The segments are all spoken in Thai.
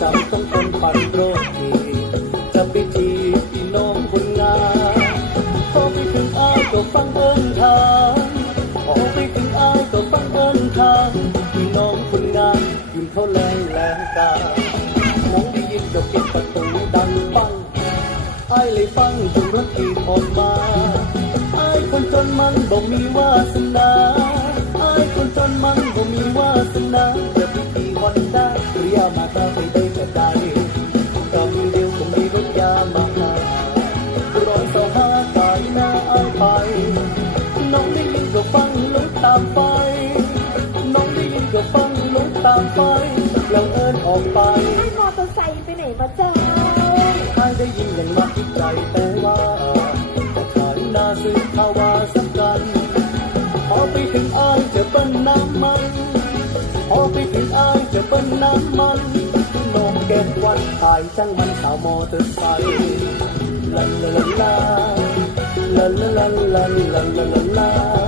จำต้องทนปั่นโรคดีจะไปทีพี่น้องคนงานพอไปถึงอ้ายก็ฟังเบิ้งทางพอไปถึงอ้ายก็ฟังเบิ้งทางพี่น้องคนงานยืนเขาแรงแรงกาน้องได้ยินก็ปิดประตูดังปังอ้ายเลยฟังจนรถขี่ออกมาอ้ายคนจนมันบ่มีวาสนาอ้ายคนจนมันบ่มีวาสนาจะไปที่วันได้เรียมาตาไปามไป น้องได้ยินก็ฟังลุกตามไปแล้วเอิญออกไปท่ามอเตอร์ไซค์ไปไหนมาเจ้าข้าได้ยินอย่างมาที่ใจแต่ว่าขายนาซื้อข้าวาสักกัน พอไปถึงอายจะเป็นน้ำมัน พอไปถึงอายจะเป็นน้ำมันน้องเก็บวันขายจังมันสาวมอเตอร์ไซค์ลาลาลาลาลาลาลาลาลา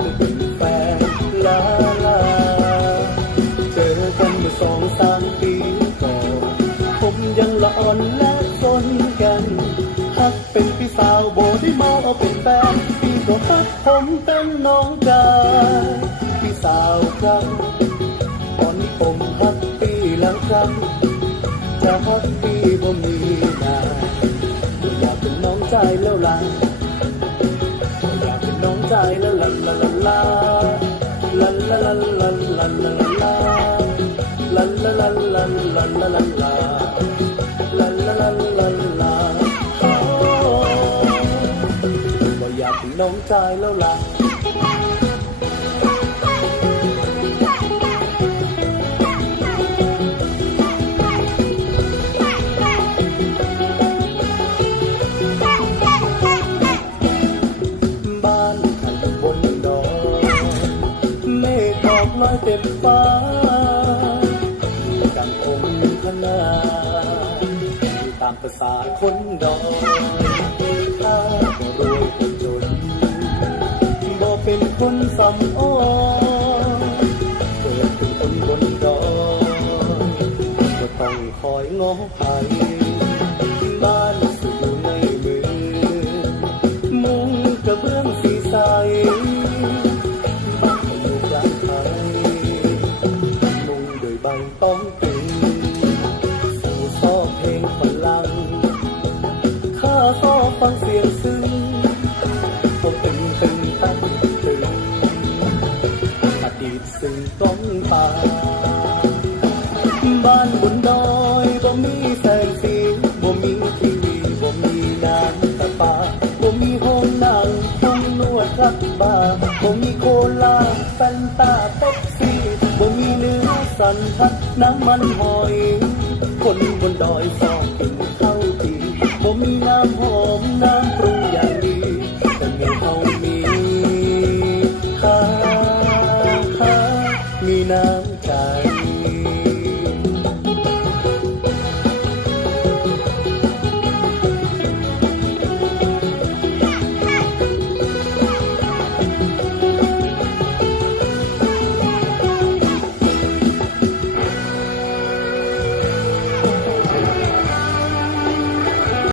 สนกันฮักเป็นพี่สาวโบที่มาเอาเป็นแฟนพี่ก็ฮักผมเป็นน้องกาพี่สาวครับตอนนี้ผมฮักพี่แล้วครับจะฮักพี่บ่มีนาอยากเป็นน้องชายแล้วล่ะอยากเป็นน้องชายแล้วล่ะล่ะล่ะล่ะล่ะล่ะล่ะล่ะล่ะล่ะล่ะล่ะล่ะล่ะล่ะล่ะ ลาาอยากน้องชายแล้วล่ะบ้านข้างบนดอยเมฆตอกลอยเต็มฟ้าามภาษาคนดอยข้าก็รวยคนจนบ่เป็นคนสำอ้อเกิดเป็นคนบนดอยก็ต้องคอยง้อไป ฟังเสียงซึ้งพบตึงตึงตั้งตึงอดีตซึ่งต้องตาบ้านบนดอยบ่มีแสงสีบ่มีทีวีบ่มีน้ำตาปาบ่มีห้องนั่งห้องนวดรับบาร์บ่มีโคลาแฟนตาเป๊ปซี่บ่มีเนื้อสันทัดน้ำมันหอย